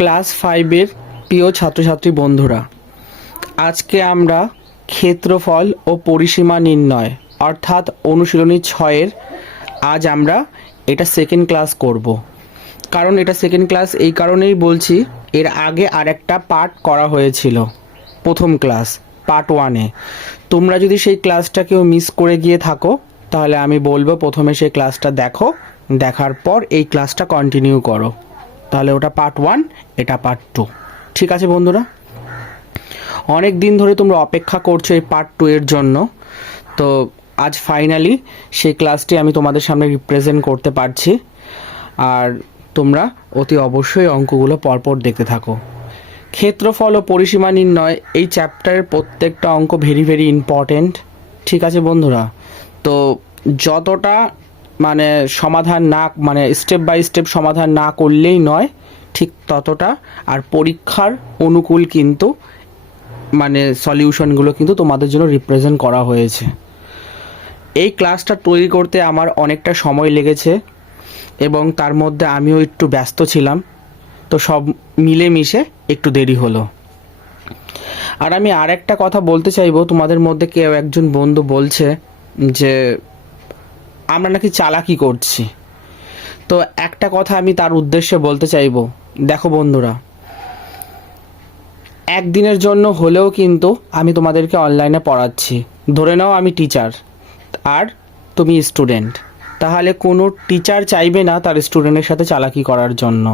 Class ফাইভের প্রিয় ছাত্রছাত্রী বন্ধুরা, আজকে আমরা ক্ষেত্রফল ও পরিসীমা নির্ণয়, অর্থাৎ অনুশীলনী ছয়ের, আজ আমরা এটা সেকেন্ড ক্লাস করব। কারণ এটা সেকেন্ড ক্লাস এই কারণেই বলছি, এর আগে আরেকটা পার্ট করা হয়েছিল, প্রথম ক্লাস পার্ট ওয়ানে তোমরা যদি সেই ক্লাসটা কেউ মিস করে গিয়ে থাকো, তাহলে আমি বলব প্রথমে সেই ক্লাসটা দেখো, দেখার পর এই ক্লাসটা কন্টিনিউ করো। তাহলে ওটা পার্ট ওয়ান এটা পার্ট টু ঠিক আছে বন্ধুরা? অনেক দিন ধরে তোমরা অপেক্ষা করছ এই পার্ট টু এর জন্য। তো আজ ফাইনালি সেই ক্লাসটি আমি তোমাদের সামনে রিপ্রেজেন্ট করতে পারছি। আর তোমরা অতি অবশ্যই অঙ্কগুলো পরপর দেখতে থাকো। ক্ষেত্রফল ও পরিসীমা নির্ণয়, এই চ্যাপ্টারের প্রত্যেকটা অঙ্ক ভেরি ভেরি ইম্পর্টেন্ট ঠিক আছে বন্ধুরা? তো যতটা মানে সমাধান না মানে স্টেপ বাই স্টেপ সমাধান না করলেই নয়, ঠিক ততটা। আর পরীক্ষার অনুকূল কিন্তু মানে সলিউশনগুলো কিন্তু তোমাদের জন্য রিপ্রেজেন্ট করা হয়েছে। এই ক্লাসটা তৈরি করতে আমার অনেকটা সময় লেগেছে, এবং তার মধ্যে আমিও একটু ব্যস্ত ছিলাম, তো সব মিলেমিশে একটু দেরি হলো। আর আমি আর একটা কথা বলতে চাইব, তোমাদের মধ্যে কেউ একজন বন্ধু বলছে যে আমরা নাকি চালাকি করছি। তো একটা কথা আমি তার উদ্দেশ্যে বলতে চাইব। দেখো বন্ধুরা, একদিনের জন্য হলেও কিন্তু আমি তোমাদেরকে অনলাইনে পড়াচ্ছি। ধরে নাও আমি টিচার আর তুমি স্টুডেন্ট তাহলে কোনো টিচার চাইবে না তার স্টুডেন্টের সাথে চালাকি করার জন্য।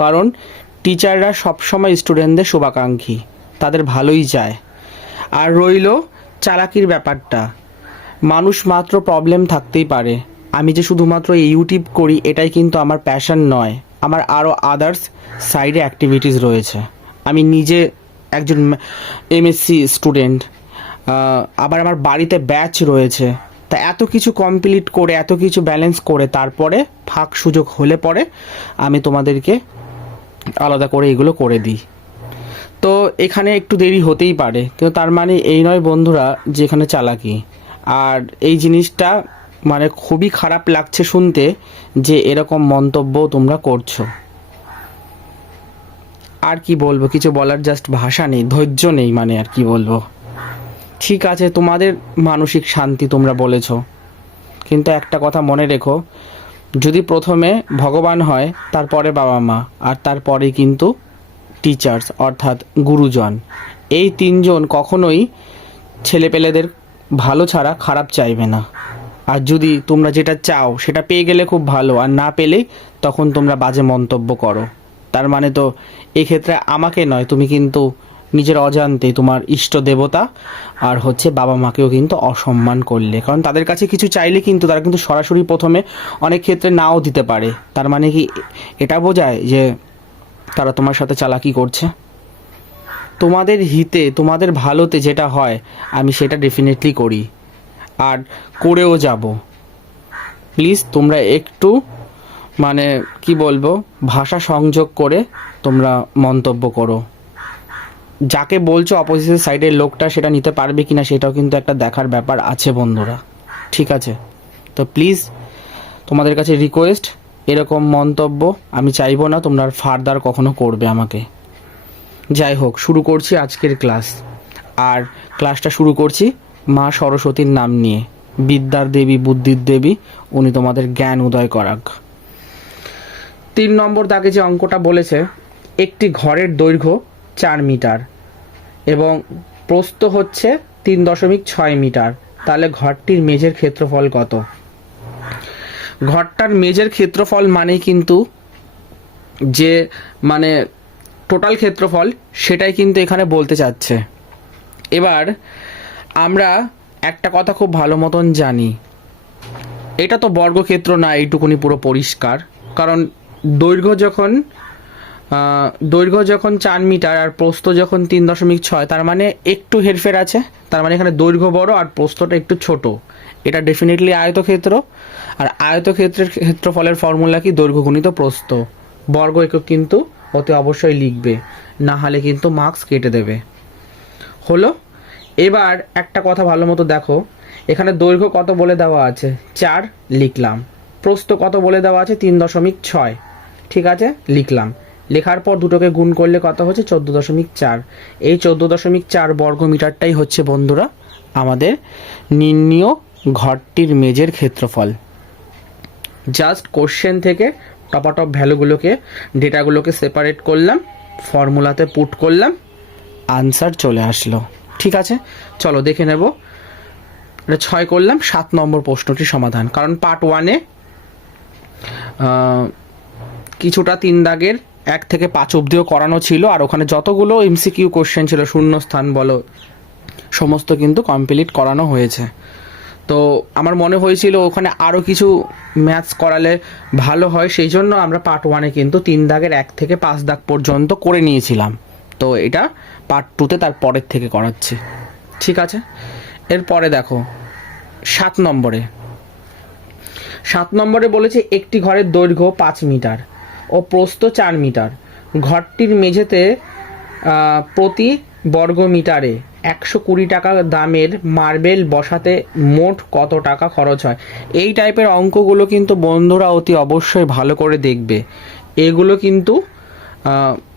কারণ টিচাররা সবসময় স্টুডেন্টদের শুভাকাঙ্ক্ষী, তাদের ভালোই চায় আর রইল চালাকির ব্যাপারটা। মানুষ মাত্র প্রবলেম থাকতেই পারে। আমি যে শুধুমাত্র এই ইউটিউব করি, এটাই কিন্তু আমার প্যাশন নয়। আমার আরও আদার্স সাইডে অ্যাক্টিভিটিস রয়েছে। আমি নিজে একজন এমএসসি স্টুডেন্ট আবার আমার বাড়িতে ব্যাচ রয়েছে। তা এত কিছু কমপ্লিট করে, এত কিছু ব্যালেন্স করে, তারপরে ফাঁক সুযোগ হলে পরে আমি তোমাদেরকে আলাদা করে এগুলো করে দিই। তো এখানে একটু দেরি হতেই পারে। কিন্তু তার মানে এই নয় বন্ধুরা, যে এখানে চালাকি। আর এই জিনিসটা মানে খুবই খারাপ লাগছে শুনতে যে এরকম মন্তব্য তোমরা করছ। আর কি বলব, কিছু বলার জাস্ট ভাষা নেই, ধৈর্য নেই মানে আর কি বলব। ঠিক আছে, তোমাদের মানসিক শান্তি তোমরা বলেছ। কিন্তু একটা কথা মনে রেখো, যদি প্রথমে ভগবান হয়, তারপরে বাবা মা, আর তারপরে কিন্তু টিচার্স অর্থাৎ গুরুজন। এই তিনজন কখনোই ছেলেপেলেদের ভালো ছাড়া খারাপ চাইবে না। আর যদি তোমরা যেটা চাও, সেটা পেয়ে গেলে খুব ভালো, আর না পেলে তখন তোমরা বাজে মন্তব্য করো। তার মানে তো, এক্ষেত্রে আমাকে নয়, তুমি কিন্তু নিজের অজান্তে তোমার ইষ্ট দেবতা, আর হচ্ছে বাবা মাকেও কিন্তু অসম্মান করলে। কারণ তাদের কাছে কিছু চাইলে কিন্তু তারা কিন্তু সরাসরি প্রথমে অনেক ক্ষেত্রে নাও দিতে পারে। তার মানে কি, এটা বোঝায় যে তারা তোমার সাথে চালাকি করছে? তোমাদের হিতে, তোমাদের ভালোতে যেটা হয়, আমি সেটা ডেফিনেটলি করি। আর করেও যাব। প্লিজ তোমরা একটু মানে কি বলব, ভাষা সংযোগ করে তোমরা মন্তব্য করো। যাকে বলছো অপোজিট সাইডের লোকটা সেটা নিতে পারবে কিনা, সেটাও কিন্তু একটা দেখার ব্যাপার আছে বন্ধুরা। ঠিক আছে? তো প্লিজ তোমাদের কাছে রিকোয়েস্ট এরকম মন্তব্য আমি চাইব না, তোমরা ফার্দার কখনো করবে আমাকে। যাই হোক, শুরু করছি আজকের ক্লাস। আর ক্লাসটা শুরু করছি মা সরস্বতীর নাম নিয়ে। বিদ্যার দেবী, বুদ্ধির দেবী, উনি তোমাদের জ্ঞান উদয় করাক। তিন নম্বর দাগে যে অঙ্কটা বলেছে, একটি ঘরের দৈর্ঘ্য চার মিটার এবং প্রস্থ হচ্ছে তিন দশমিক ছয় মিটার। তাহলে ঘরটির মেঝের ক্ষেত্রফল কত? ঘরটার মেঝের ক্ষেত্রফল মানেই কিন্তু যে মানে টোটাল ক্ষেত্রফল সেটাই কিন্তু এখানে বলতে চাচ্ছে। এবার আমরা একটা কথা খুব ভালো মতন জানি। এটা তো বর্গক্ষেত্র না, এইটুকুনি পুরো পরিষ্কার। কারণ দৈর্ঘ্য যখন দৈর্ঘ্য যখন চার মিটার আর প্রস্থ যখন তিন দশমিক ছয়, তার মানে একটু হেরফের আছে, তার মানে এখানে দৈর্ঘ্য বড় আর প্রস্থটা একটু ছোট। এটা ডেফিনেটলি আয়তক্ষেত্র, আর আয়তক্ষেত্রের ক্ষেত্রফলের ফর্মুলা কি? দৈর্ঘ্য গুণিত প্রস্থ। বর্গ একক কিন্তু অতি অবশ্যই লিখবে। না হলে কিন্তু মার্কস কেটে দেবে। হলো? এবার একটা কথা ভালো মতো দেখো। এখানে দৈর্ঘ্য কত বলে দেওয়া আছে? চার, লিখলাম। প্রস্থ কত বলে দেওয়া আছে? তিন দশমিক ছয়। ঠিক আছে? লিখলাম। লেখার পর দুটোকে গুণ করলে কত হচ্ছে? চোদ্দ দশমিক চার। এই চোদ্দ দশমিক চার বর্গ মিটারটাই হচ্ছে বন্ধুরা, আমাদের নির্ণীয় ঘরটির মেজের ক্ষেত্রফল। জাস্ট কোশ্চেন থেকে টপাটপ ভ্যালুগুলোকে, ডেটাগুলোকে সেপারেট করলাম, ফর্মুলাতে পুট করলাম আনসার চলে আসলো। ঠিক আছে? চলো দেখে নেব। এটা ছয় করলাম, সাত নম্বর প্রশ্নটি সমাধান। কারণ পার্ট ওয়ানে কিছুটা তিন দাগের, এক থেকে পাঁচ অবধিও করানো ছিল, আর ওখানে যতগুলো এমসিকিউ কোশ্চেন ছিল শূন্য স্থান বলো, সমস্ত কিন্তু কমপ্লিট করানো হয়েছে। তো আমার মনে হয়েছিল ওখানে আরও কিছু ম্যাথস করালে ভালো হয়, সেই জন্য আমরা পার্ট ওয়ানে কিন্তু তিন দাগের এক থেকে পাঁচ দাগ পর্যন্ত করে নিয়েছিলাম। তো এটা পার্ট টুতে তার পরের থেকে করাচ্ছি। ঠিক আছে? এরপরে দেখো, সাত নম্বরে। সাত নম্বরে বলেছে একটি ঘরের দৈর্ঘ্য পাঁচ মিটার ও প্রস্থ চার মিটার। ঘরটির মেঝেতে প্রতি বর্গ মিটারে একশো কুড়ি টাকা দামের মার্বেল বসাতে মোট কত টাকা খরচ হয়? এই টাইপের অঙ্কগুলো কিন্তু বন্ধুরা অতি অবশ্যই ভালো করে দেখবে। এগুলো কিন্তু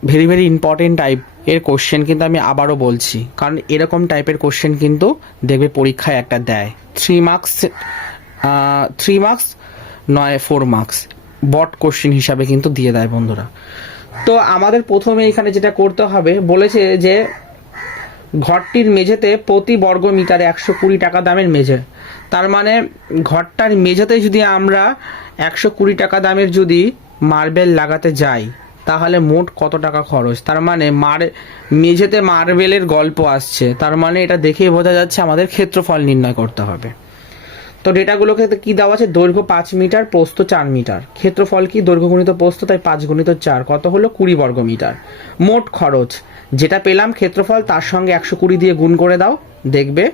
ভেরি ভেরি ইম্পর্টেন্ট টাইপের কোশ্চেন কিন্তু আমি আবারও বলছি। কারণ এরকম টাইপের কোশ্চেন কিন্তু দেখবে পরীক্ষায় একটা দেয়। থ্রি মার্কস থ্রি মার্কস নয় ফোর মার্কস বট কোশ্চেন হিসাবে কিন্তু দিয়ে দেয় বন্ধুরা। তো আমাদের প্রথমে এখানে যেটা করতে হবে, বলেছে যে ঘরটির মেঝেতে প্রতি বর্গ মিটারে একশো কুড়ি টাকা দামের মেঝে। তার মানে ঘরটার মেঝেতে যদি আমরা একশো কুড়ি টাকা দামের যদি মার্বেল লাগাতে যাই, তাহলে মোট কত টাকা খরচ? তার মানে মার, মেঝেতে মার্বেলের গল্প আসছে। তার মানে এটা দেখেই বোঝা যাচ্ছে আমাদের ক্ষেত্রফল নির্ণয় করতে হবে। তো ডেটাগুলোকে কি দেওয়া আছে? দৈর্ঘ্য পাঁচ মিটার, প্রস্থ চার মিটার। ক্ষেত্রফল কি? দৈর্ঘ্য গুণিত প্রস্থ, তাই পাঁচ গুণিত চার। কত হলো? কুড়ি বর্গ মিটার। মোট খরচ। যেটা পেলাম ক্ষেত্রফল তার সঙ্গে একশো কুড়ি দিয়ে গুণ করে দাও। দেখবে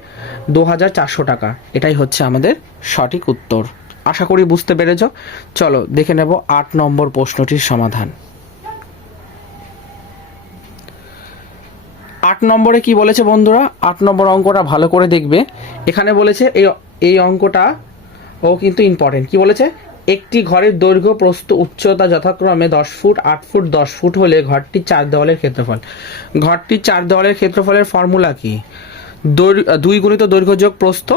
দু হাজার চারশো টাকা। এটাই হচ্ছে আমাদের সঠিক উত্তর। আশা করি বুঝতে পেরেছ। চলো, দেখে নেব আট নম্বর প্রশ্নটির সমাধান। আট নম্বরে কি বলেছে বন্ধুরা? আট নম্বর অঙ্কটা ভালো করে দেখবে। এখানে বলেছে এই এই অঙ্কটা ও কিন্তু ইম্পর্টেন্ট কি বলেছে? একটি ঘরের দৈর্ঘ্য প্রস্থ উচ্চতা যথাক্রমে দশ ফুট, আট ফুট, দশ ফুট হলে ঘরটির চার দেওয়ালের ক্ষেত্রফল। ঘরটির চার দেওয়ালের ক্ষেত্রফলের ফর্মুলা কি? দুই গুণিত দৈর্ঘ্য যোগ প্রস্থ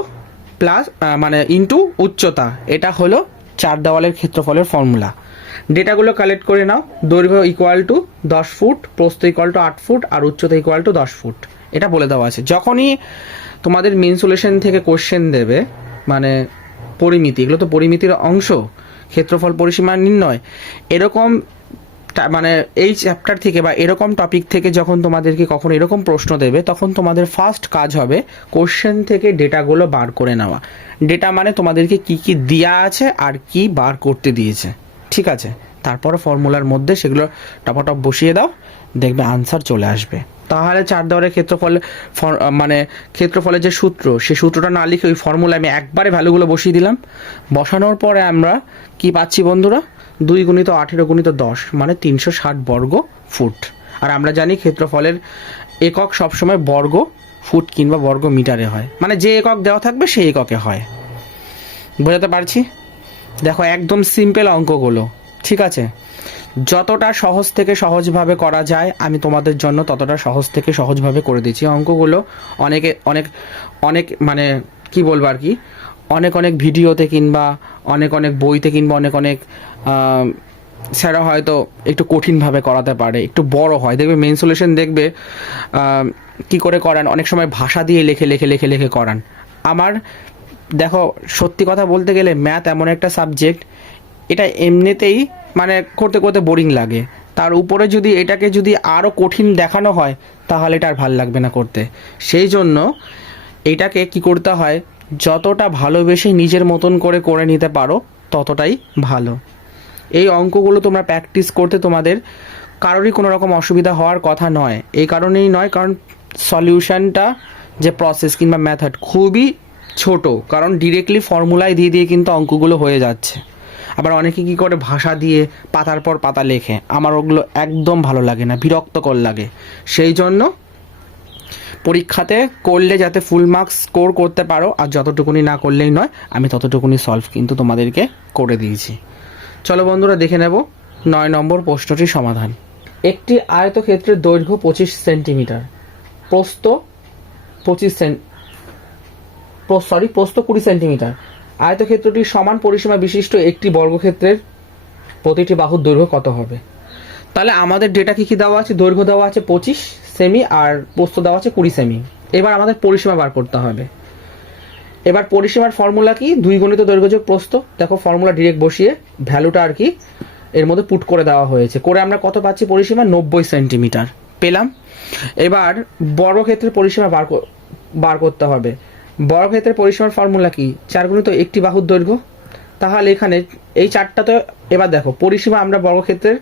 প্লাস মানে ইন্টু উচ্চতা। এটা হলো চার দেওয়ালের ক্ষেত্রফলের ফর্মুলা ডেটাগুলো কালেক্ট করে নাও। দৈর্ঘ্য ইকুয়াল টু দশ ফুট, প্রস্থ ইকুয়াল টু আট ফুট, আর উচ্চতা ইকুয়াল টু দশ ফুট। এটা বলে দেওয়া আছে। যখনই তোমাদের মেন সলিউশন থেকে কোশ্চেন দেবে মানে পরিমিতি, এগুলো তো পরিমিতির অংশ, ক্ষেত্রফল পরিসীমা নির্ণয়। এরকম মানে এই চ্যাপ্টার থেকে বা এরকম টপিক থেকে যখন তোমাদেরকে কখন এরকম প্রশ্ন দেবে, তখন তোমাদের ফার্স্ট কাজ হবে কোশ্চেন থেকে ডেটাগুলো বার করে নেওয়া। ডেটা মানে তোমাদেরকে কি কি দেওয়া আছে আর কি বার করতে দিয়েছে। ঠিক আছে? তারপরে ফর্মুলার মধ্যে সেগুলো টপাটপ বসিয়ে দাও, দেখবে আনসার চলে আসবে। তাহলে চার দেওয়ারের ক্ষেত্রফল মানে ক্ষেত্রফলের যে সূত্র, সেই সূত্রটা না লিখে ওই ফর্মুলা আমি একবারে ভ্যালুগুলো বসিয়ে দিলাম। বসানোর পরে আমরা কি পাচ্ছি বন্ধুরা? দুই গুণিত আঠেরো গুণিত দশ মানে তিনশো ষাট বর্গ ফুট। আর আমরা জানি ক্ষেত্রফলের একক সবসময় বর্গ ফুট কিংবা বর্গ মিটারে হয়। মানে যে একক দেওয়া থাকবে সেই এককে হয়। বোঝাতে পারছি? দেখো, একদম সিম্পল অঙ্কগুলো। ঠিক আছে? যতটা সহজ থেকে সহজভাবে করা যায়, আমি তোমাদের জন্য ততটা সহজ থেকে সহজভাবে করে দিচ্ছি। অঙ্কগুলো অনেকে, অনেক অনেক মানে কি বলব আর কি? অনেক অনেক ভিডিওতে কিংবা অনেক অনেক বইতে কিংবা অনেক অনেক স্যারা হয়তো একটু কঠিনভাবে করাতে পারে, একটু বড় হয়। দেখবে মেন সলিউশন দেখবে কি করে করান? অনেক সময় ভাষা দিয়ে লেখে লেখে লেখে লেখে করান। আমার, দেখো, সত্যি কথা বলতে গেলে ম্যাথ এমন একটা সাবজেক্ট এটা এমনিতেই মানে করতে করতে বোরিং লাগে। তার উপরে যদি এটাকে যদি আরও কঠিন দেখানো হয়, তাহলে এটা আর ভালো লাগবে না করতে। সেই জন্য এটাকে কি করতে হয়, যতটা ভালোবেসে নিজের মতন করে করে নিতে পারো, ততটাই ভালো। এই অঙ্কগুলো তোমরা প্র্যাকটিস করতে তোমাদের কারোরই কোনো রকম অসুবিধা হওয়ার কথা নয়। এই কারণেই নয়, কারণ সলিউশনটা যে প্রসেস কিংবা মেথড খুবই ছোট, কারণ ডিরেক্টলি ফর্মুলায় দিয়ে দিয়ে কিন্তু অঙ্কগুলো হয়ে যাচ্ছে। আবার অনেকে কি করে ভাষা দিয়ে পাতার পর পাতা লেখে। আমার ওগুলো একদম ভালো লাগে না, বিরক্তকর লাগে। সেই জন্য পরীক্ষাতে করলে যাতে ফুল মার্কস স্কোর করতে পারো, আর যতটুকুনি না করলেই নয়, আমি ততটুকুনি সলভ কিন্তু তোমাদেরকে করে দিয়েছি। চলো বন্ধুরা, দেখে নেব নয় নম্বর প্রশ্নটির সমাধান। একটি আয়তক্ষেত্রের দৈর্ঘ্য পঁচিশ সেন্টিমিটার। প্রস্থ পঁচিশ সেন সরি প্রস্ত কুড়ি সেন্টিমিটার। আয়তক্ষেত্রটি সমান পরিসীমা বিশিষ্ট একটি বর্গক্ষেত্রের প্রতিটি বাহুর দৈর্ঘ্য কত হবে? তাহলে আমাদের ডেটা কি কি দেওয়া আছে? দৈর্ঘ্য দেওয়া আছে পঁচিশ সেমি আর প্রস্থ দেওয়া আছে কুড়ি সেমি। এবার আমাদের পরিসীমা বার করতে হবে। এবার পরিসীমার ফর্মুলা কি? দুই গণিত দৈর্ঘ্য যোগ প্রস্থ। দেখো ফর্মুলা ডিরেক্ট বসিয়ে ভ্যালুটা আর কি এর মধ্যে পুট করে দেওয়া হয়েছে। করে আমরা কত পাচ্ছি? পরিসীমা নব্বই সেন্টিমিটার। পেলাম। এবার বর্গক্ষেত্রের পরিসীমা বার বার করতে হবে। বর্গক্ষেত্রের পরিসীমার ফর্মুলা কি? চার গুণিত একটি বাহুর দৈর্ঘ্য? তাহলে এখানে এই চারটা তো এবার দেখো, পরিসীমা আমরা বর্গক্ষেত্রের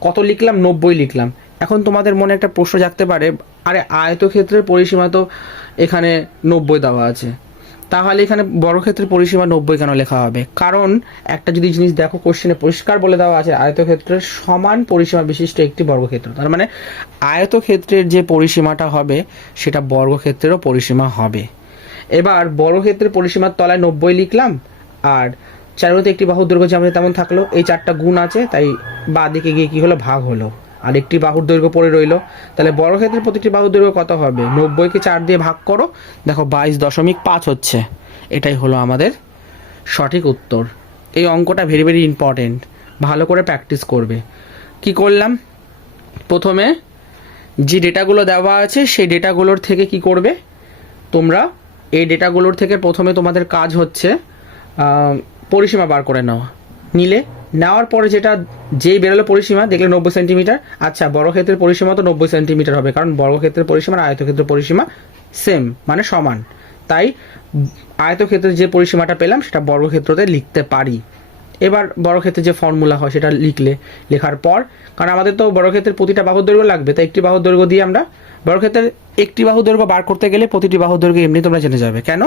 কত লিখলাম? নব্বই লিখলাম। এখন তোমাদের মনে একটা প্রশ্ন জাগতে পারে, আরে আয়তক্ষেত্রের পরিসীমা তো এখানে নব্বই দেওয়া আছে। তাহলে এখানে বর্গক্ষেত্রের পরিসীমা নব্বই কেন লেখা হবে? কারণ একটা যদি জিনিস দেখো কোশ্চেনে পরিষ্কার বলে দেওয়া আছে, আয়তক্ষেত্রের সমান পরিসীমা বিশিষ্ট একটি বর্গক্ষেত্র। তার মানে আয়তক্ষেত্রের যে পরিসীমাটা হবে, সেটা বর্গক্ষেত্রেরও পরিসীমা হবে। এবার বর্গক্ষেত্রের পরিসীমার তলায় নব্বই লিখলাম, আর চারুতে একটি বাহুর দৈর্ঘ্য যেমন তেমন থাকল, এই চারটা গুণ আছে, তাই বা দিকে গিয়ে কি হলো? ভাগ হলো। আর একটি বাহুর দৈর্ঘ্য পড়ে রইল। তাহলে বর্গক্ষেত্রের প্রতিটি বাহুর দৈর্ঘ্য কত হবে? নব্বইকে চার দিয়ে ভাগ করো, দেখো বাইশ দশমিক পাঁচ হচ্ছে। এটাই হলো আমাদের সঠিক উত্তর। এই অঙ্কটা ভেরি ভেরি ইম্পর্টেন্ট ভালো করে প্র্যাকটিস করবে। কি করলাম? প্রথমে যে ডেটাগুলো দেওয়া আছে, সেই ডেটাগুলোর থেকে কি করবে? তোমরা এই ডেটাগুলোর থেকে প্রথমে তোমাদের কাজ হচ্ছে পরিসীমা বার করে নেওয়া। নিলে, নেওয়ার পরে যেটা, যেই বেরোলো পরিসীমা, দেখলে নব্বই সেন্টিমিটার। আচ্ছা বর্গক্ষেত্রের পরিসীমা তো নব্বই সেন্টিমিটার হবে, কারণ বর্গক্ষেত্রের পরিসীমা আর আয়তক্ষেত্রের পরিসীমা সেম মানে সমান। তাই আয়তক্ষেত্রের যে পরিসীমাটা পেলাম, সেটা বর্গক্ষেত্রতে লিখতে পারি। এবার বর্গক্ষেত্রের যে ফর্মুলা হয় সেটা লিখলে, লেখার পর, কারণ আমাদের তো বর্গক্ষেত্রের প্রতিটা বাহুর দৈর্ঘ্য লাগবে, তাই একটি বাহুর দৈর্ঘ্য দিয়ে আমরা বর্গক্ষেত্রের একটি বাহুর দৈর্ঘ্য বার করতে গেলে প্রতিটি বাহুর দৈর্ঘ্য এমনি তোমরা জেনে যাবে। কেন?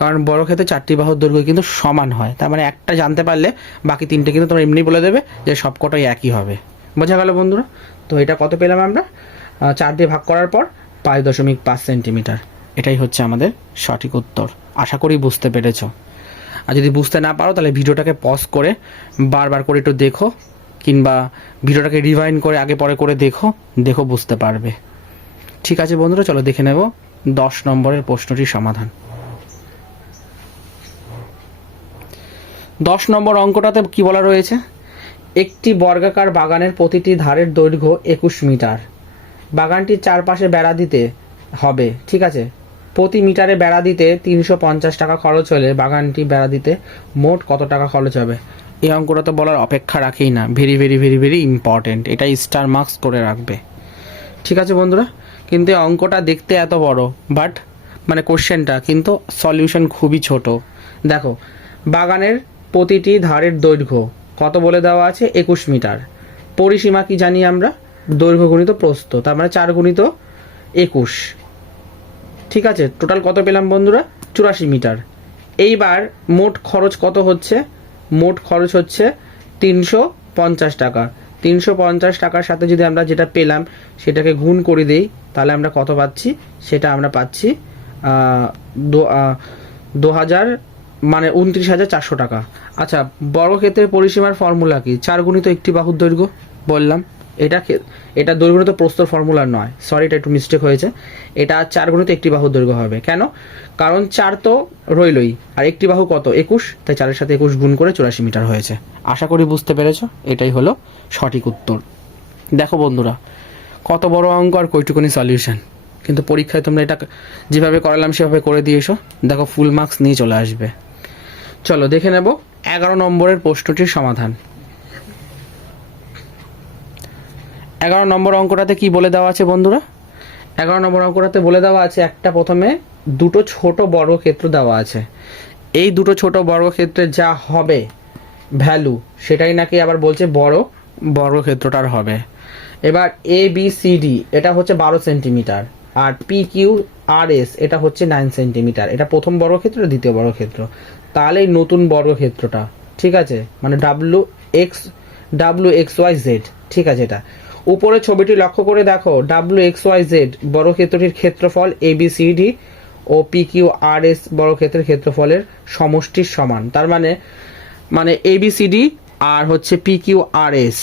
কারণ বর্গক্ষেত্রে চারটি বাহুর দৈর্ঘ্য কিন্তু সমান হয়, তার মানে একটা জানতে পারলে বাকি তিনটে কিন্তু তোমরা এমনি বলে দেবে যে সবকটাই একই হবে। বোঝা গেল বন্ধুরা? তো এটা কত পেলাম আমরা? চার দিয়ে ভাগ করার পর পাঁচ দশমিক পাঁচ সেন্টিমিটার। এটাই হচ্ছে আমাদের সঠিক উত্তর। আশা করি বুঝতে পেরেছ। আর যদি বুঝতে না পারো, তাহলে ভিডিওটাকে পজ করে, বারবার করে একটু দেখো, কিংবা ভিডিওটাকে রিভাইন্ড করে, আগে পরে করে দেখো দেখো বুঝতে পারবে। ঠিক আছে বন্ধুরা, চলো দেখে নেব দশ নম্বরের প্রশ্নটির সমাধান। দশ নম্বর অঙ্কটাতে কি বলা রয়েছে? একটি বর্গাকার বাগানের প্রতিটি ধারের দৈর্ঘ্য একুশ মিটার। বাগানটির চারপাশে বেড়া দিতে হবে, ঠিক আছে? প্রতি মিটারে বেড়া দিতে তিনশো পঞ্চাশ টাকা খরচ হলে বাগানটি বেড়া দিতে মোট কত টাকা খরচ হবে? এই অঙ্কটা তো বলার অপেক্ষা রাখেই না। Very very very very important এটা স্টার মার্কস করে রাখবে। ঠিক আছে বন্ধুরা, কিন্তু এই অঙ্কটা দেখতে এত বড় বাট মানে কোশ্চেনটা কিন্তু সলিউশন খুবই ছোট। দেখো, বাগানের প্রতিটি ধারের দৈর্ঘ্য কত বলে দেওয়া আছে? একুশ মিটার। পরিসীমা কি জানি আমরা? দৈর্ঘ্য গুণিত প্রস্থ, তার মানে চার গুণিত একুশ। ঠিক আছে টোটাল কত পেলাম বন্ধুরা? চুরাশি মিটার। এইবার মোট খরচ কত হচ্ছে? মোট খরচ হচ্ছে তিনশো পঞ্চাশ টাকা। তিনশো পঞ্চাশ টাকার সাথে যদি আমরা যেটা পেলাম, সেটাকে গুণ করে দেই, তাহলে আমরা কত পাচ্ছি? সেটা আমরা পাচ্ছি দু হাজার মানে উনত্রিশ হাজার চারশো টাকা। আচ্ছা বর্গক্ষেত্রের পরিসীমার ফর্মুলা কি? চার গুণিত একটি বাহুর দৈর্ঘ্য, বললাম। এটা এটা দৈর্ঘ্য প্রস্তর ফর্মুলা নয়। সরি এটা একটু মিস্টেক হয়েছে। এটা চার গুণিত একটি বাহু দৈর্ঘ্য হবে। কেন? কারণ চার তো রইলই। আর একটি বাহু কত? একুশ। তাই চারের সাথে একুশ গুণ করে চুরাশি মিটার হয়েছে। আশা করি বুঝতে পেরেছ? এটাই হলো সঠিক উত্তর। দেখো বন্ধুরা, কত বড় অঙ্ক আর কইটুকুনি সলিউশন কিন্তু পরীক্ষায় তোমরা এটা যেভাবে করালাম, সেভাবে করে দিয়ে এসো। দেখো ফুল মার্কস নিয়ে চলে আসবে। চলো দেখে নেব। এগারো নম্বরের প্রশ্নটির সমাধান। এগারো নম্বর অঙ্কটাতে কি বলে দেওয়া আছে বন্ধুরা? এগারো নম্বর অঙ্কটাতে বলে দেওয়া আছে একটা প্রথমে দুটো ছোট বর্গক্ষেত্র দেওয়া আছে। এই দুটো ছোট বর্গক্ষেত্রে যা হবে ভ্যালু, সেটাই নাকি আবার বলছে বড় বর্গক্ষেত্রটার হবে। এবার এ বি সি ডি এটা হচ্ছে বারো সেন্টিমিটার। আর পি কিউ আর এস এটা হচ্ছে নাইন সেন্টিমিটার। এটা প্রথম বর্গক্ষেত্র দ্বিতীয় বর্গক্ষেত্র। তাহলে এই নতুন বর্গক্ষেত্রটা, ঠিক আছে? মানে W X W X Y Z ঠিক আছে এটা। উপরে ছবিটি লক্ষ্য করে দেখো ডাব্লু এক্স ওয়াই জেড বর্গক্ষেত্রটির ক্ষেত্রফল এ বি সি ডি ও পি কিউ আর এস বর্গক্ষেত্রের ক্ষেত্রফলের সমষ্টির সমান। তার মানে মানে এ বি সি ডি আর হচ্ছে পি কিউ আর এস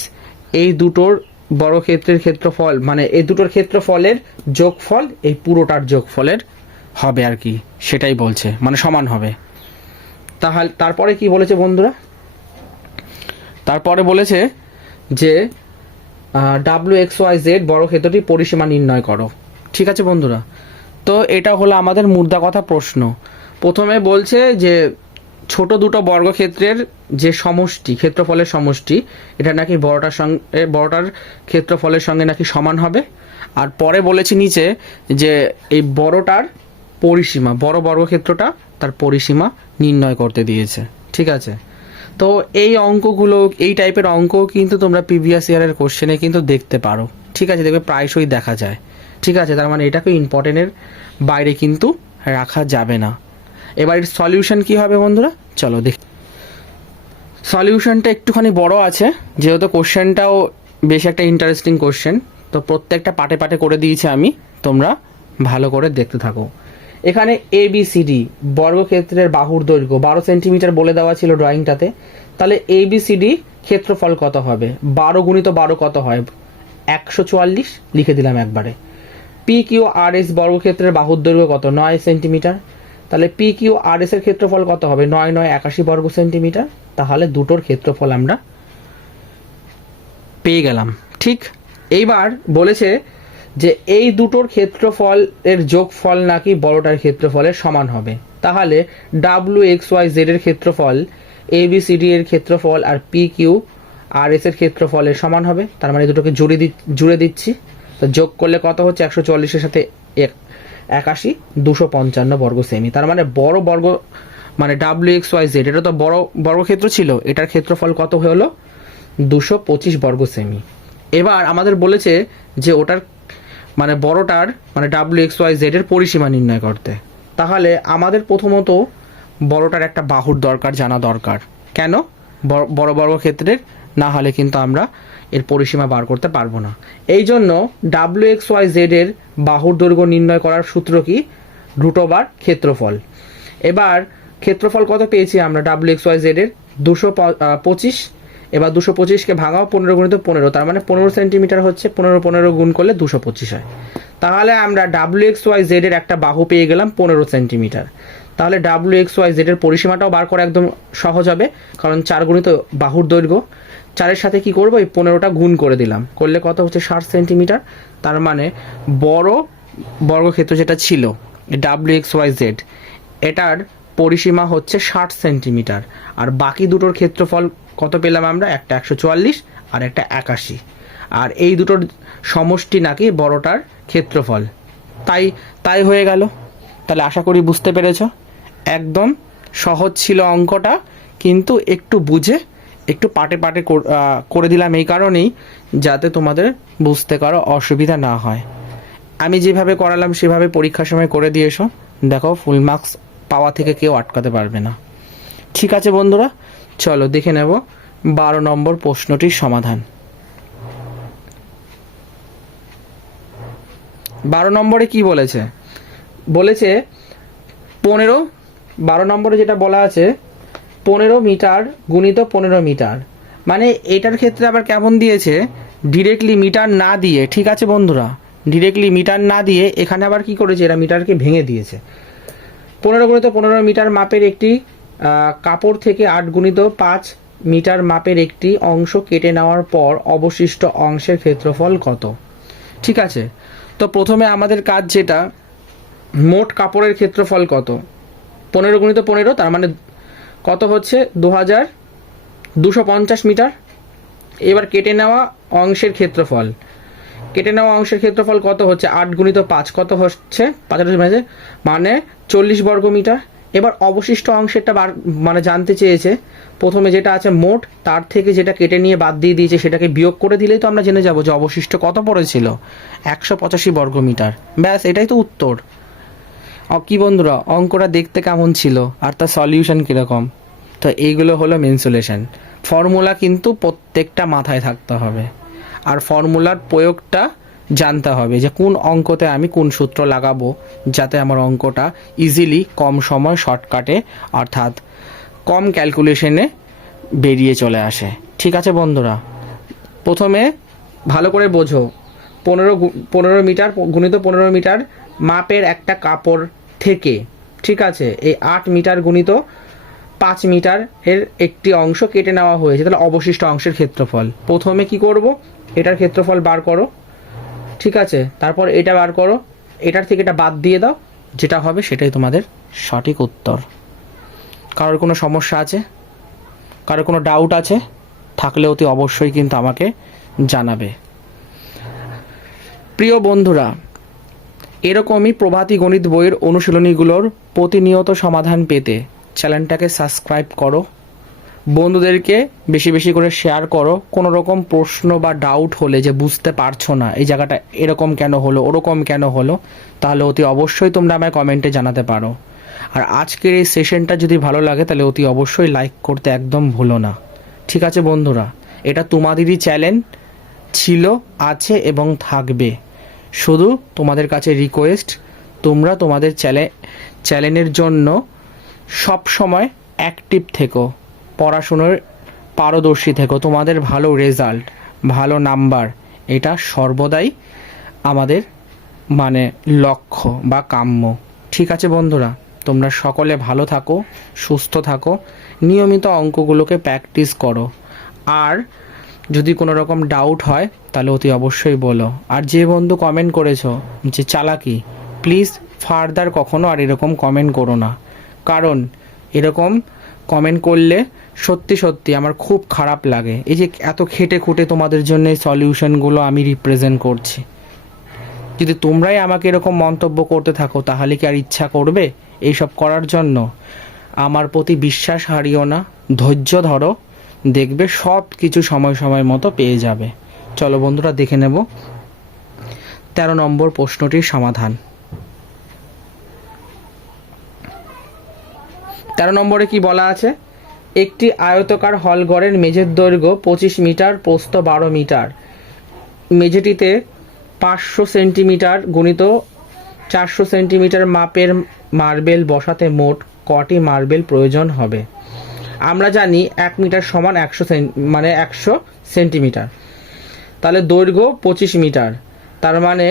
এই দুটোর বর্গক্ষেত্রের ক্ষেত্রফল মানে এই দুটোর ক্ষেত্রফলের যোগফল, এই পুরোটার যোগফলের হবে আর কি, সেটাই বলছে মানে সমান হবে। তাহলে, তারপরে কি বলেছে বন্ধুরা? তারপরে বলেছে যে ডাব্লিউ এক্স ওয়াই জেড বড় ক্ষেত্রটি পরিসীমা নির্ণয় করো। ঠিক আছে বন্ধুরা? তো এটা হলো আমাদের মুদ্রা কথা প্রশ্ন। প্রথমে বলছে যে ছোট দুটো বর্গক্ষেত্রের যে সমষ্টি, ক্ষেত্রফলের সমষ্টি, এটা নাকি বড়টার সঙ্গে বড়টার ক্ষেত্রফলের সঙ্গে নাকি সমান হবে? আর পরে বলেছি নিচে যে এই বড়টার পরিসীমা, বড় বর্গক্ষেত্রটা তার পরিসীমা নির্ণয় করতে দিয়েছে। ঠিক আছে? তো এই অঙ্কগুলো, এই টাইপের অঙ্ক কিন্তু তোমরা প্রিভিয়াস ইয়ারের কোশ্চেনে কিন্তু দেখতে পারো। ঠিক আছে, দেখবে প্রায়শই দেখা যায়। ঠিক আছে, তার মানে এটাকে ইম্পর্টেন্টের বাইরে কিন্তু রাখা যাবে না। এবার এর সলিউশন কী হবে বন্ধুরা? চলো দেখ। সলিউশনটা একটুখানি বড় আছে, যেহেতু কোশ্চেনটাও বেশ একটা ইন্টারেস্টিং কোশ্চেন তো প্রত্যেকটা পাটে পাটে করে দিয়েছি আমি, তোমরা ভালো করে দেখতে থাকো। এখানে এ বি সি ডি বর্গক্ষেত্রের বাহুর দৈর্ঘ্য। বারো সেন্টিমিটার বলে দেওয়া ছিল ড্রয়িংটাতে তাহলে এ বি সি ডি ক্ষেত্রফল কত হবে? বারো গুণিত বারো কত হয়? একশো চুয়াল্লিশ। লিখে দিলাম একবারে। পি কিউ আর এস বর্গক্ষেত্রের বাহুর দৈর্ঘ্য কত? নয় সেন্টিমিটার। তাহলে পি কিউ আর এস এর ক্ষেত্রফল কত হবে? নয় নয়, একাশি বর্গ সেন্টিমিটার। তাহলে দুটোর ক্ষেত্রফল আমরা পেয়ে গেলাম। ঠিক? এইবার বলেছে যে এই দুটোর ক্ষেত্রফল এর যোগফল নাকি বড়টার ক্ষেত্রফলের সমান হবে। তাহলে ডাব্লিউ এক্স ওয়াই জেড এর ক্ষেত্রফল এ বি সি ডি এর ক্ষেত্রফল আর পি কিউ আর এস এর ক্ষেত্রফলের সমান হবে। তার মানে দুটোকে জুড়ে দি জুড়ে দিচ্ছি। তো যোগ করলে কত হচ্ছে? একশো চল্লিশের সাথে এক একাশি, দুশো পঞ্চান্ন বর্গ সেমি। তার মানে বড় বর্গ মানে ডাব্লিউ এক্স ওয়াই জেড এটা তো বড় বর্গক্ষেত্র ছিল। এটার ক্ষেত্রফল কত হলো? দুশো পঁচিশ বর্গ সেমি। এবার আমাদের বলেছে যে ওটার মানে বড়টার মানে ডাব্লিউ এক্স ওয়াই জেড এর পরিসীমা নির্ণয় করতে। তাহলে আমাদের প্রথমত বড়টার একটা বাহুর দরকার, জানা দরকার। কেন? বড়- বড় ক্ষেত্রের না হলে কিন্তু আমরা এর পরিসীমা বার করতে পারব না। এই জন্য ডাব্লিউ এক্স ওয়াই জেড এর বাহুর দৈর্ঘ্য নির্ণয় করার সূত্র কি? রুট ওভার ক্ষেত্রফল। এবার ক্ষেত্রফল কত পেয়েছি আমরা? ডাব্লিউ এক্স ওয়াই জেড এর দুশো পঁচিশ এবার দুশো পঁচিশকে ভাঙাও, পনেরো গুণিত পনেরো, তার মানে পনেরো সেন্টিমিটার হচ্ছে, পনেরো পনেরো গুণ করলে দুশো পঁচিশ হয়। তাহলে আমরা ডাব্লিউ এক্স ওয়াই জেড এর একটা বাহু পেয়ে গেলাম পনেরো সেন্টিমিটার। তাহলে ডাব্লিউ এক্স ওয়াই জেড এর পরিসীমাটাও বার করা একদম সহজ হবে, কারণ চার গুণিত বাহুর দৈর্ঘ্য। চারের সাথে কি করব? এই পনেরোটা গুণ করে দিলাম। করলে কত হচ্ছে? ষাট সেন্টিমিটার। তার মানে বড় বর্গক্ষেত্র যেটা ছিল ডাব্লিউ এক্স ওয়াই জেড এটার পরিসীমা হচ্ছে ষাট সেন্টিমিটার। আর বাকি দুটোর ক্ষেত্রফল কত পেলাম আমরা? একটা একশো চুয়াল্লিশ আর একটা একাশি। আর এই দুটোর সমষ্টি নাকি বড়টার ক্ষেত্রফল। তাই তাই হয়ে গেল। তাহলে আশা করি বুঝতে পেরেছ। একদম সহজ ছিল অঙ্কটা, কিন্তু একটু বুঝে, একটু পাটে পাটে করে দিলাম এই কারণেই, যাতে তোমাদের বুঝতে কারও অসুবিধা না হয়। আমি যেভাবে করালাম, সেভাবে পরীক্ষার সময় করে দিয়ে এসো। দেখো ফুল মার্কস পাওয়া থেকে কেউ আটকাতে পারবে না। ঠিক আছে বন্ধুরা চলো দেখে নেব বারো নম্বর প্রশ্নটির সমাধান। বারো নম্বরে কি বলেছে? বলেছে পনেরো, বারো নম্বরে যেটা বলা আছে, পনেরো মিটার গুণিত পনেরো মিটার। মানে এটার ক্ষেত্রে আবার কেমন দিয়েছে? ডিরেক্টলি মিটার না দিয়ে, ঠিক আছে বন্ধুরা? ডিরেক্টলি মিটার না দিয়ে এখানে আবার কি করেছে? এরা মিটারকে ভেঙে দিয়েছে। পনেরো গুণিত পনেরো মিটার মাপের একটি কাপড় থেকে আট গুণিত পাঁচ মিটার মাপের একটি অংশ কেটে নেওয়ার পর অবশিষ্ট অংশের ক্ষেত্রফল কত? ঠিক আছে, তো প্রথমে আমাদের কাজ যেটা, মোট কাপড়ের ক্ষেত্রফল কত? পনেরো গুণিত পনেরো, তার মানে কত হচ্ছে? দু হাজার দুশো পঞ্চাশ মিটার। এবার কেটে নেওয়া অংশের ক্ষেত্রফল। কেটে নেওয়া অংশের ক্ষেত্রফল কত হচ্ছে? আট গুণিত পাঁচ, কত হচ্ছে? পাঁচ মানে চল্লিশ বর্গ মিটার এবার অবশিষ্ট অংশেরটা বার মানে জানতে চেয়েছে। প্রথমে যেটা আছে মোট, তার থেকে যেটা কেটে নিয়ে বাদ দিয়ে দিয়েছে, সেটাকে বিয়োগ করে দিলেই তো আমরা জেনে যাব যে অবশিষ্ট কত পড়েছিল। একশো পঁচাশি বর্গ মিটার ব্যাস, এটাই তো উত্তর। কি বন্ধুরা, অঙ্কটা দেখতে কেমন ছিল? আর তার সলিউশন কীরকম? তো এইগুলো হলো মেনসুলেশন। ফর্মুলা কিন্তু প্রত্যেকটা মাথায় থাকতে হবে। আর ফর্মুলার প্রয়োগটা জানতে হবে যে কোন অঙ্কতে আমি কোন সূত্র লাগাবো যাতে আমার অঙ্কটা ইজিলি কম সময় শর্টকাটে অর্থাৎ কম ক্যালকুলেশনে বেরিয়ে চলে আসে। ঠিক আছে বন্ধুরা? প্রথমে ভালো করে বোঝো। পনেরো পনেরো মিটার, গুণিত পনেরো মিটার মাপের একটা কাপড় থেকে, ঠিক আছে? এই আট মিটার গুণিত পাঁচ মিটার এর একটি অংশ কেটে নেওয়া হয়েছে, তাহলে অবশিষ্ট অংশের ক্ষেত্রফল। প্রথমে কি করব? এটার ক্ষেত্রফল বার করো। ঠিক আছে, তারপর এটা বার করো। এটার থেকে এটা বাদ দিয়ে দাও, যেটা হবে সেটাই তোমাদের সঠিক উত্তর। কারোর কোনো সমস্যা আছে? কারোর কোনো ডাউট আছে? থাকলে অতি অবশ্যই কিন্তু আমাকে জানাবে। প্রিয় বন্ধুরা, এরকমই প্রভাতী গণিত বইয়ের অনুশীলনীগুলোর প্রতিনিয়ত সমাধান পেতে চ্যানেলটাকে সাবস্ক্রাইব করো। বন্ধুদেরকে বেশি বেশি করে শেয়ার করো। কোনো রকম প্রশ্ন বা ডাউট হলে যে বুঝতে পারছ না, এই জায়গাটা এরকম কেন হলো, ওরকম কেন হলো, তাহলে অতি অবশ্যই তোমরা আমায় কমেন্টে জানাতে পারো। আর আজকের এই সেশনটা যদি ভালো লাগে, তাহলে অতি অবশ্যই লাইক করতে একদম ভুলো না। ঠিক আছে বন্ধুরা? এটা তোমাদেরই চ্যালেঞ্জ ছিল, আছে এবং থাকবে। শুধু তোমাদের কাছে রিকোয়েস্ট তোমরা তোমাদের চ্যালে চ্যানেলের জন্য সব সময় অ্যাক্টিভ থেকো। পড়াশুনোর পারদর্শী থেকো। তোমাদের ভালো রেজাল্ট ভালো নাম্বার এটা সর্বদাই আমাদের মানে লক্ষ্য বা কাম্য। ঠিক আছে বন্ধুরা, তোমরা সকলে ভালো থাকো, সুস্থ থাকো, নিয়মিত অঙ্কগুলোকে প্র্যাকটিস করো। আর যদি কোনো রকম ডাউট হয়, তাহলে অতি অবশ্যই বলো। আর যে বন্ধু কমেন্ট করেছ যে চালাকি প্লিজ ফার্দার কখনো আর এরকম কমেন্ট করো না। কারণ এরকম কমেন্ট করলে সত্যি সত্যি আমার খুব খারাপ লাগে। এই যে এত খেটে খুঁটে তোমাদের জন্য সলিউশনগুলো আমি রিপ্রেজেন্ট করছি। যদি তোমরাই আমাকে এরকম মন্তব্য করতে থাকো, তাহলে কি আর ইচ্ছা করবে এইসব করার জন্য? আমার প্রতি বিশ্বাস হারিও না, ধৈর্য ধরো, দেখবে সব কিছু সময় সময় মতো পেয়ে যাবে। চলো বন্ধুরা, দেখে নেব। তেরো নম্বর প্রশ্নটির সমাধান। তেরো নম্বরে কি বলা আছে? একটি আয়তকার হলঘরের মেঝের দৈর্ঘ্য পঁচিশ মিটার, প্রস্থ বারো মিটার। মেঝেটিতে পাঁচশো সেন্টিমিটার গুণিত চারশো সেন্টিমিটার মাপের মার্বেল বসাতে মোট কটি মার্বেল প্রয়োজন হবে? আমরা জানি এক মিটার সমান একশো মানে একশো সেন্টিমিটার। তাহলে দৈর্ঘ্য পঁচিশ মিটার। তার মানে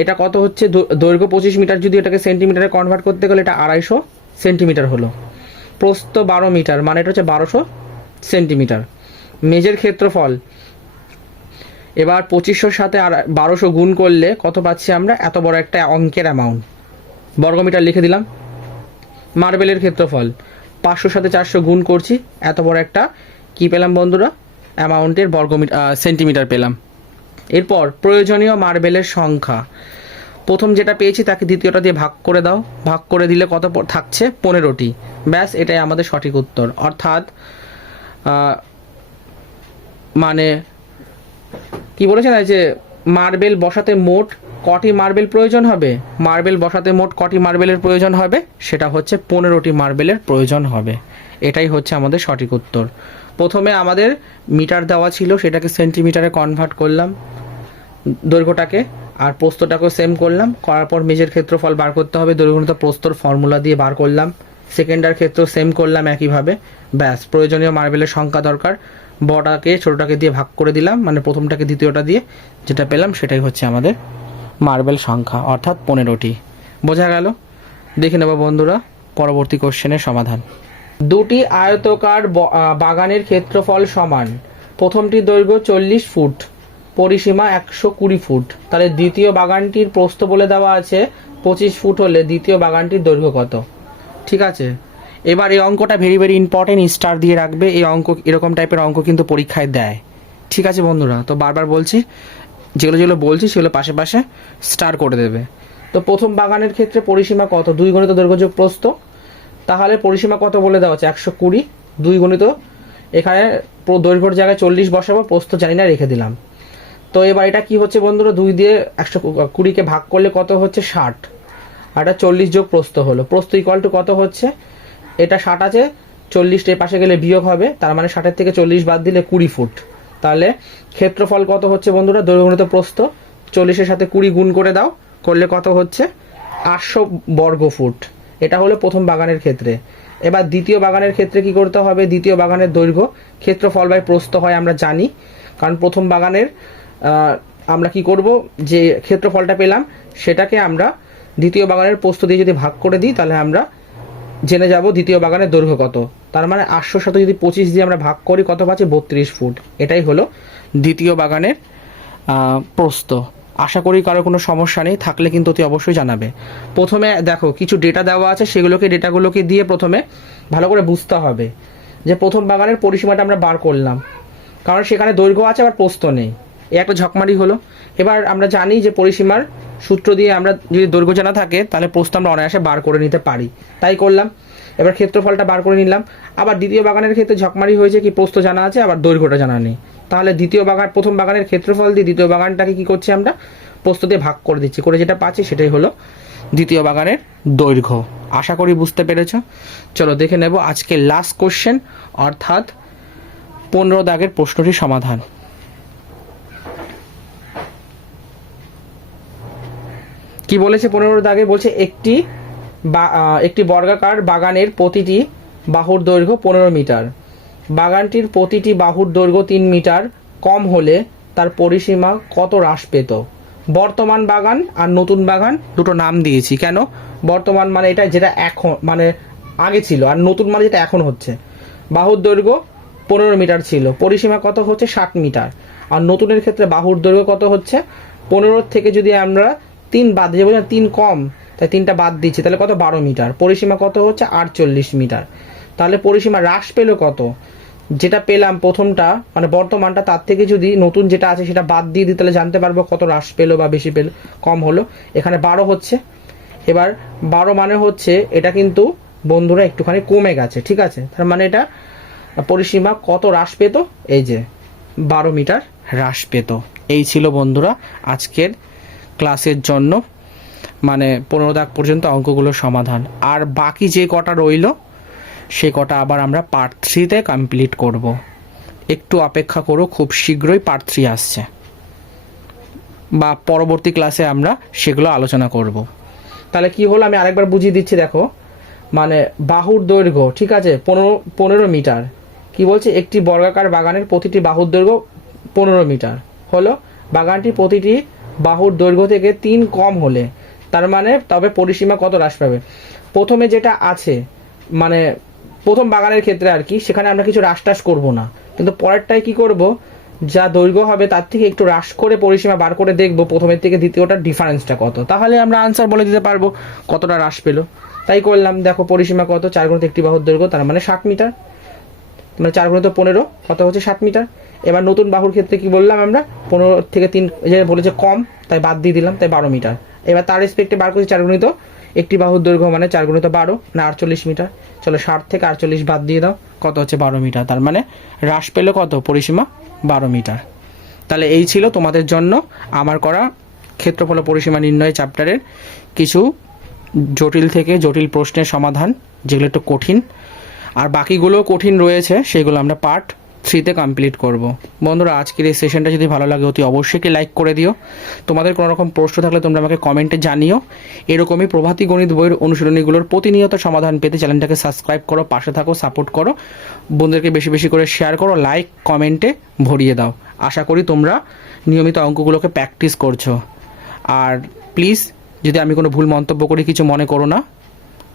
এটা কত হচ্ছে? দৈর্ঘ্য পঁচিশ মিটার, যদি এটাকে সেন্টিমিটারে কনভার্ট করতে গেলে এটা আড়াইশো সেন্টিমিটার হলো। প্রস্থ বারো মিটার মানে এটা হচ্ছে বারোশো সেন্টিমিটার। মেজের ক্ষেত্রফল, এবার পঁচিশশোর সাথে আর বারোশো গুণ করলে কত পাচ্ছি আমরা? এত বড় একটা অঙ্কের অ্যামাউন্ট বর্গমিটার লিখে দিলাম। মার্বেলের ক্ষেত্রফল, পাঁচশোর সাথে চারশো গুণ করছি, এত বড় একটা কি পেলাম বন্ধুরা? অ্যামাউন্টের বর্গমিটার সেন্টিমিটার পেলাম। এরপর প্রয়োজনীয় মার্বেলের সংখ্যা। প্রথম যেটা পেয়েছি তাকে দ্বিতীয়টা দিয়ে ভাগ করে দাও। ভাগ করে দিলে কত থাকছে? পনেরোটি। ব্যাস, এটাই আমাদের সঠিক উত্তর। অর্থাৎ মানে কি বলেছে না যে, মার্বেল বসাতে মোট কটি মার্বেল প্রয়োজন হবে? মার্বেল বসাতে মোট কটি মার্বেলের প্রয়োজন হবে? সেটা হচ্ছে পনেরোটি মার্বেলের প্রয়োজন হবে। এটাই হচ্ছে আমাদের সঠিক উত্তর। প্রথমে আমাদের মিটার দেওয়া ছিল, সেটাকে সেন্টিমিটারে কনভার্ট করলাম। দৈর্ঘ্যটাকে আর প্রস্তটাকেও সেম করলাম। করার পর মেজের ক্ষেত্রফল বার করতে হবে। দৈর্ঘ্যটা প্রস্তর ফর্মুলা দিয়ে বার করলাম। সেকেন্ডার ক্ষেত্র সেম করলাম একইভাবে। ব্যাস, প্রয়োজনীয় মার্বেলের সংখ্যা দরকার। বড়টাকে ছোটটাকে দিয়ে ভাগ করে দিলাম মানে প্রথমটাকে দ্বিতীয়টা দিয়ে যেটা পেলাম সেটাই হচ্ছে আমাদের মার্বেল সংখ্যা, অর্থাৎ পনেরোটি। বোঝা গেল? দেখে নেব বন্ধুরা, পরবর্তী কোশ্চেনের সমাধান। দুটি আয়তকার বাগানের ক্ষেত্রফল সমান। প্রথমটির দৈর্ঘ্য চল্লিশ ফুট। পরিসীমা একশো কুড়ি ফুট। তাহলে দ্বিতীয় বাগানটির প্রস্থ বলে দেওয়া আছে, পঁচিশ ফুট হলে দ্বিতীয় বাগানটির দৈর্ঘ্য কত? ঠিক আছে? এবার এই অঙ্কটা ভেরি ভেরি ইম্পর্টেন্ট স্টার দিয়ে রাখবে। এই অঙ্ক, এরকম টাইপের অঙ্ক কিন্তু পরীক্ষায় দেয়। ঠিক আছে বন্ধুরা? তো বারবার বলছি, যেগুলো যেগুলো বলছি সেগুলো পাশে পাশে স্টার করে দেবে। তো প্রথম বাগানের ক্ষেত্রে পরিসীমা কত? দুই গণিত দৈর্ঘ্যযোগ প্রস্থ। তাহলে পরিসীমা কত বলে দেওয়া আছে? একশো কুড়ি। দুই গণিত, এখানে দৈর্ঘ্যর জায়গায় চল্লিশ বসাবো, প্রস্থ জানি না, রেখে দিলাম। তো এবার এটা কি হচ্ছে বন্ধুরা? দুই দিয়ে একশো কুড়িকে ভাগ করলে কত হচ্ছে? ষাট। আর এটা চল্লিশ যোগ প্রস্থ হলো। প্রস্থ ইকুয়াল টু কত হচ্ছে? এটা ষাট আছে, চল্লিশটা এ পাশে গেলে বিয়োগ হবে। তার মানে ষাটের থেকে চল্লিশ বাদ দিলে কুড়ি ফুট। তাহলে ক্ষেত্রফল কত হচ্ছে বন্ধুরা? দৈর্ঘ্যগণিত প্রস্থ। চল্লিশের সাথে কুড়ি গুণ করে দাও, করলে কত হচ্ছে? আটশো বর্গ ফুট। এটা হলো প্রথম বাগানের ক্ষেত্রে। এবার দ্বিতীয় বাগানের ক্ষেত্রে কি করতে হবে? দ্বিতীয় বাগানের দৈর্ঘ্য। ক্ষেত্রফল বাই প্রস্থ হয়, আমরা জানি। কারণ প্রথম বাগানের আমরা কি করব? যে ক্ষেত্রফলটা পেলাম সেটাকে আমরা দ্বিতীয় বাগানের পোস্ত দিয়ে যদি ভাগ করে দিই তাহলে আমরা জেনে যাব দ্বিতীয় বাগানের দৈর্ঘ্য কত। তার মানে আটশো সাথে যদি পঁচিশ দিয়ে আমরা ভাগ করি কত পাচ্ছি? বত্রিশ ফুট। এটাই হলো দ্বিতীয় বাগানের আহ, প্রস্থ আশা করি কারও কোনো সমস্যা নেই থাকলে কিন্তু অতি অবশ্যই জানাবে। প্রথমে দেখো কিছু ডেটা দেওয়া আছে সেগুলোকে ডেটাগুলোকে দিয়ে প্রথমে ভালো করে বুঝতে হবে যে প্রথম বাগানের পরিসীমাটা আমরা বার করলাম। কারণ সেখানে দৈর্ঘ্য আছে আবার প্রস্থ নেই। এই একটা ঝকমারি হলো। এবার আমরা জানি যে পরিসীমার সূত্র দিয়ে আমরা যদি দৈর্ঘ্য জানা থাকে, তাহলে প্রস্থ আমরা অনায়াসে বার করে নিতে পারি। তাই করলাম। এবার ক্ষেত্রফলটা বার করে নিলাম। আবার দ্বিতীয় বাগানের ক্ষেত্রে ঝকমারি হয়েছে কি, প্রস্থ জানা আছে, আবার দৈর্ঘ্যটা জানা নেই। তাহলে দ্বিতীয় বাগান, প্রথম বাগানের ক্ষেত্রফল দিয়ে দ্বিতীয় বাগানটাকে কি করছি আমরা? প্রস্থ দিয়ে ভাগ করে দিচ্ছি। করে যেটা পাচ্ছি সেটাই হলো দ্বিতীয় বাগানের দৈর্ঘ্য। আশা করি বুঝতে পেরেছ। চলো দেখে নেব আজকে লাস্ট কোশ্চেন অর্থাৎ পনেরো দাগের প্রশ্নটি সমাধান। কি বলেছে পনেরো দাগে? বলছে একটি বা- একটি বর্গাকার বাগানের প্রতিটি বাহুর দৈর্ঘ্য পনেরো মিটার। বাগানটির প্রতিটি বাহুর দৈর্ঘ্য তিন মিটার। কম হলে তার পরিসীমা কত হ্রাস পেত? বর্তমান বাগান আর নতুন বাগান দুটো নাম দিয়েছি। কেন? বর্তমান মানে এটা যেটা এখন মানে আগে ছিল, আর নতুন মানে যেটা এখন হচ্ছে। বাহুর দৈর্ঘ্য পনেরো মিটার ছিল, পরিসীমা কত হচ্ছে ষাট মিটার। আর নতুনের ক্ষেত্রে বাহুর দৈর্ঘ্য কত হচ্ছে? পনেরো থেকে যদি আমরা তিন বাদ দিয়ে বলি না, তিন কম তাই তিনটা বাদ দিচ্ছি। তাহলে কত? বারো মিটার। পরিসীমা কত হচ্ছে? আটচল্লিশ মিটার। তাহলে পরিসীমা হ্রাস পেল কত? যেটা পেলাম প্রথমটা মানে বর্তমানটা তার থেকে যদি নতুন যেটা আছে সেটা বাদ দিয়ে দিই তাহলে জানতে পারব কত হ্রাস পেল বা বেশি পেল কম হলো। এখানে বারো হচ্ছে। এবার বারো মানে হচ্ছে এটা কিন্তু বন্ধুরা একটুখানি কমে গেছে ঠিক আছে? তার মানে এটা পরিসীমা কত হ্রাস পেত? এই যে বারো মিটার হ্রাস পেত। এই ছিল বন্ধুরা আজকের ক্লাসের জন্য মানে পনেরো দাগ পর্যন্ত অঙ্কগুলোর সমাধান। আর বাকি যে কটা রইল, সে কটা আবার আমরা পার্ট থ্রিতে কমপ্লিট করব। একটু অপেক্ষা করো, খুব শীঘ্রই পার্ট থ্রি আসছে। বা পরবর্তী ক্লাসে আমরা সেগুলো আলোচনা করব। তাহলে কি হলো, আমি আরেকবার বুঝিয়ে দিচ্ছি, দেখো। মানে বাহুর দৈর্ঘ্য, ঠিক আছে, পনেরো পনেরো মিটার। কি বলছে? একটি বর্গাকার বাগানের প্রতিটি বাহুর দৈর্ঘ্য পনেরো মিটার। হলো বাগানটি প্রতিটি বাহুর দৈর্ঘ্য থেকে তিন কম হলে, তার মানে তবে পরিসীমা কত হ্রাস পাবে? প্রথমে যেটা আছে মানে প্রথম বাগানের ক্ষেত্রে আর কি, সেখানে আমরা কিছু হ্রাস টাস করব না। কিন্তু পরেরটায় কি করব? যা দৈর্ঘ্য হবে তার থেকে একটু হ্রাস করে পরিসীমা বার করে দেখব প্রথমের থেকে দ্বিতীয়টার ডিফারেন্সটা কত। তাহলে আমরা আনসার বলে দিতে পারব কতটা হ্রাস পেল। তাই করলাম, দেখো পরিসীমা কত? চার গুণিত একটি বাহুর দৈর্ঘ্য, তার মানে ষাট মিটার। মানে চার গুণিত পনেরো, কত হচ্ছে ষাট মিটার? এবার নতুন বাহুর ক্ষেত্রে কি বললাম আমরা? পনেরো থেকে তিন যে বলেছে কম, তাই বাদ দিয়ে দিলাম, তাই বারো মিটার। এবার তার রেসপেক্টে বার করছি চার গুণিত একটি বাহুর দৈর্ঘ্য মানে চার গুণিত বারো, না আটচল্লিশ মিটার। চলো ষাট থেকে আটচল্লিশ বাদ দিয়ে দাও, কত হচ্ছে বারো মিটার? তার মানে হ্রাস পেল কত? পরিসীমা বারো মিটার। তাহলে এই ছিল তোমাদের জন্য আমার করা ক্ষেত্রফল পরিসীমা নির্ণয় চ্যাপ্টারের কিছু জটিল থেকে জটিল প্রশ্নের সমাধান, যেগুলো একটু কঠিন। আর বাকিগুলো কঠিন রয়েছে, সেগুলো আমরা পার্ট থ্রিতে কমপ্লিট করব। বন্ধুরা, আজকের এই সেশনটা যদি ভালো লাগে, অতি অবশ্যই কি লাইক করে দিও। তোমাদের কোনো রকম প্রশ্ন থাকলে তোমরা আমাকে কমেন্টে জানিও। এরকমই প্রভাতী গণিত বইয়ের অনুশীলনীগুলোর প্রতিনিয়ত সমাধান পেতে চ্যানেলটাকে সাবস্ক্রাইব করো, পাশে থাকো সাপোর্ট করো। বন্ধুদেরকে বেশি বেশি করে শেয়ার করো লাইক কমেন্টে ভরিয়ে দাও। আশা করি তোমরা নিয়মিত অঙ্কগুলোকে প্র্যাকটিস করছ। আর প্লিজ যদি আমি কোনো ভুল মন্তব্য করি, কিছু মনে করো না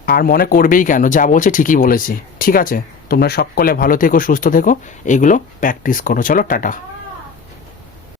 আর মনে করবেই কেন? যা বলছে ঠিকই বলেছি। ঠিক আছে? তোমরা সকলে ভালো থেকো, সুস্থ থেকো। এগুলো প্র্যাকটিস করো। চলো, টাটা।